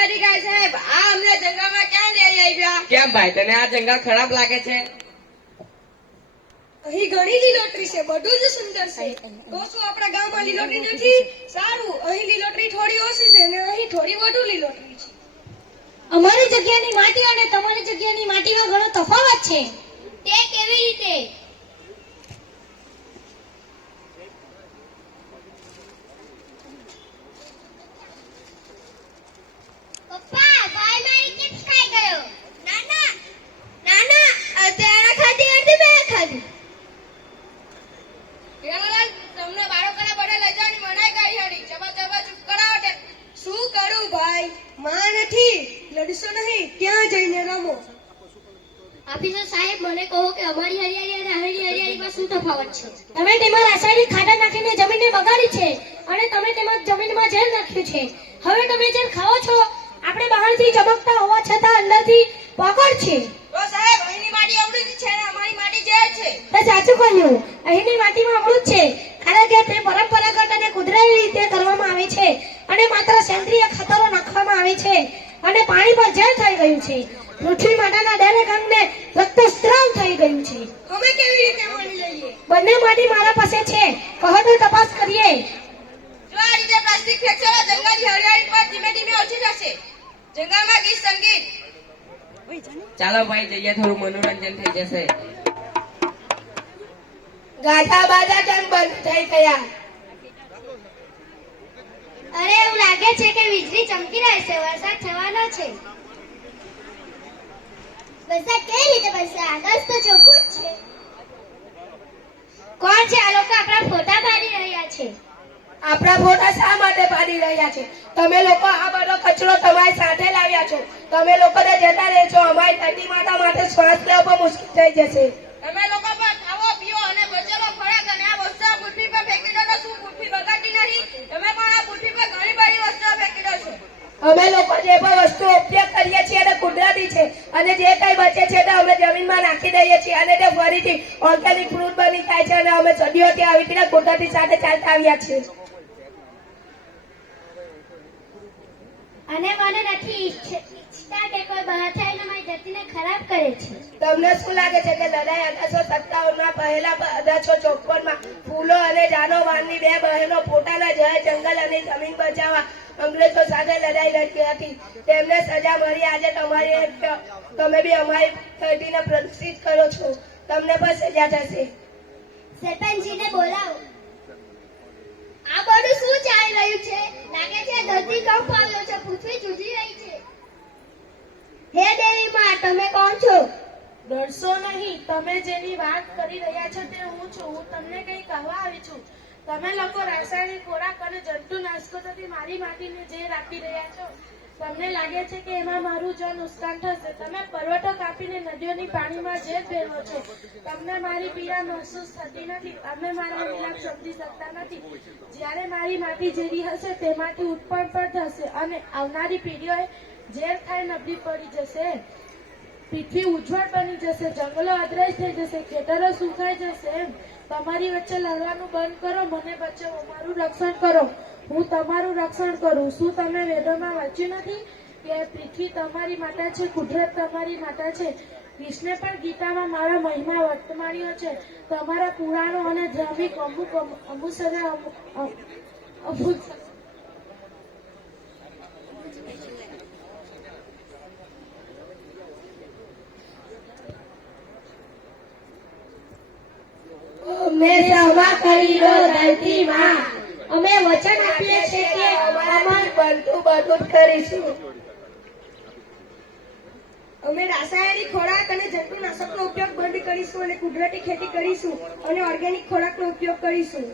અધિકારી સાહેબ, આ અમને જંગલમાં ક્યાં લઈ આવ્યા? કેમ ભાઈ, તને આ જંગલ ખરાબ લાગે છે? અહીં ઘણી લીલોતરી છે, બધું જ સુંદર છે. તો શું આપણા ગામમાં લીલોતરી નથી? સારું, અહીં લીલોતરી થોડી ઓછી છે અને અહીં થોડી વધુ લીલોતરી છે. અમારી જગ્યાની માટી અને તમારી જગ્યાની માટીમાં ઘણો તફાવત છે. તે કેવી રીતે? પપ્પા, ભાઈ મારી ચિપ્સ ખાઈ ગયો. નાના, નાના, અત્યારે ખાધી હતી મેં ખાધી. હિરાલાલ, તમને બાળકોને બડે લઈ જવાની મનાઈ કરી હતી. ચબા ચૂપ કરાવો તે. શું કરું ભાઈ? માં નથી, લડશો નહીં, ત્યાં જઈને રમો. ઓફિસર સાહેબ, મને કહો કે અમારી હરિયાળી અને અહીંની હરિયાળીમાં શું તફાવત છે? તમે તેમાં રાસાયણિક ખાતર નાખીને જમીનને બગાડી છે અને તમે તેમાં જમીનમાં ઝેર નાખ્યું છે. હવે તમે ઝેર ખાઓ છો. આપણે બહારથી ચમકતા હોવા છતાં અંદરથી પકડ છે. તો સાહેબ, અહીંની માટી અવળી જ છે અને અમારી માટી ઝેર છે. તે સાચું કહ્યું. અહીંની માટીમાં અમૃત છે, કારણ કે તે પરંપરાગત અને કુદરતી રીતે કરવામાં આવે છે અને માત્ર સેન્દ્રિય ખાતરો નાખવામાં આવે છે અને પાણી પર ઝેર થઈ ગયું છે. પૃથ્વી માતાના દરેક અંગને રક્તસ્રાવ થઈ ગયું છે. અમે કેવી રીતે માની લઈએ? બંને માટી મારા પાસે છે. કહો તો તપાસ કરીએ. જો આ રીતે પ્લાસ્ટિક ફેંકશો તો જંગલની હરિયાળી પર ધીમે ધીમે ઓછી થશે. જંગલમાં ગીત સંગીત. ચાલો ભાઈ જઈએ, થોડું મનોરંજન થઈ જશે. ગાધા બાધા કેમ બંધ થઈ ગયા? અરે, એવું લાગે છે કે વીજળી ચમકી રહેશે. વરસાદ થવાનો છે. વરસાદ કેવી રીતે પડશે? આકાશ તો ચોખ્ખું જ છે. કોણ છે આ લોકો? આપણા ફોટા પાડી રહ્યા છે. આપણા ફોટા શા માટે પાડી રહ્યા છે? તમે લોકો આ બધો કચરો તમારી સાથે લાવ્યા છો. તમે લોકોને જતા રહેજો. અમારી ધરતી માતા માટે શ્વાસ લેવો પણ મુશ્કેલ થઈ જશે. તમે લોકો પણ ખાવો પીવો અને બચેલો ખોરાક અને આ વસ્તુઓ પૃથ્વી પર ફેંકી દો તો શું પૃથ્વી બગાડતી નથી? તમે પણ આ પૃથ્વી પર ઘણી બધી વસ્તુઓ ફેંકી દો છો. અમે લોકો જે પણ વસ્તુઓ ઉપયોગ કરીએ છીએ અને કુદરતી છે અને જે કઈ બચે છે તે અમે જમીનમાં નાખી દઈએ છીએ અને તે ફરીથી ઓર્ગેનિક ફ્રૂટ બની જાય છે અને અમે સદીઓથી આવી રીતે કુદરતી સાથે ચાલતા આવ્યા છીએ. અને મને નથી ઈચ્છતા કે કોઈ બહાર થઈને મારી ધરતીને ખરાબ કરે છે. તમને શું લાગે છે કે લડાઈ 1857 પહેલા 1854 ફૂલો અને જાનોવારની બે બહેનો પોતાના જય જંગલ અને જમીન બચાવવા અંગ્રેજો સાથે લડાઈ લડી હતી. તેમને સજા મળી. આજે તમે બી અમારી ધરતીને પ્રદૂષિત કરો છો. તમને પણ સજા થશે. સરપંચજીને બોલાવો. આ બધું શું ચાલી રહ્યું છે? લાગે છે ધરતી કંપ આવ્યો છે. પૃથ્વી જુજી રહી છે. હે દેવી માં, તમે કોણ છો? ડરશો નહીં. તમે જેની વાત કરી રહ્યા છો તે હું છું. હું તમને કંઈ કહેવા આવી છું. તમે લોકો રાસાયણિક ખોરાક અને જંતુનાશકોથી મારી માટીને જે રાખી રહ્યા છો, તમને લાગે છે કે એમાં મારું જ નુકસાન થશે. તમે પર્વતો કાપીને નદીઓની પાણીમાં ઝેર ભેળવો છો. તમને મારી પીડા મહેસૂસ થતી નથી. તમે મારા વિલાપ સમજી શકતા નથી. જ્યારે મારી માટી ઝેરી હશે તેમાંથી ઉત્પન્ન પણ થશે અને આવનારી પેઢીઓએ ઝેર ખાઈ નબળી પડી જશે. પૃથ્વી ઉજ્જવળ બની જશે. જંગલો અદ્રશ્ય થઈ જશે. ખેતરો સુકાઈ જશે. તમારી વચ્ચે લડવાનું બંધ કરો. મને બચાવો. મારું રક્ષણ કરો. હું તમારું રક્ષણ કરું. શું તમે વેદોમાં વાંચ્યું નથી કે પૃથ્વી તમારી માતા છે, કુદરત તમારી માતા છે? કૃષ્ણે પણ ગીતામાં મારા મહિમા વર્તમાન્યો છે. તમારા પુરાણો અને ધાર્મિક અમુક અમે વચન આપીએ છીએ કે અમારાથી બનતું બધું જ કરીશું. અમે રાસાયણિક ખોરાક અને જંતુનાશકનો ઉપયોગ બંધ કરીશું અને કુદરતી ખેતી કરીશું અને ઓર્ગેનિક ખોરાકનો ઉપયોગ કરીશું.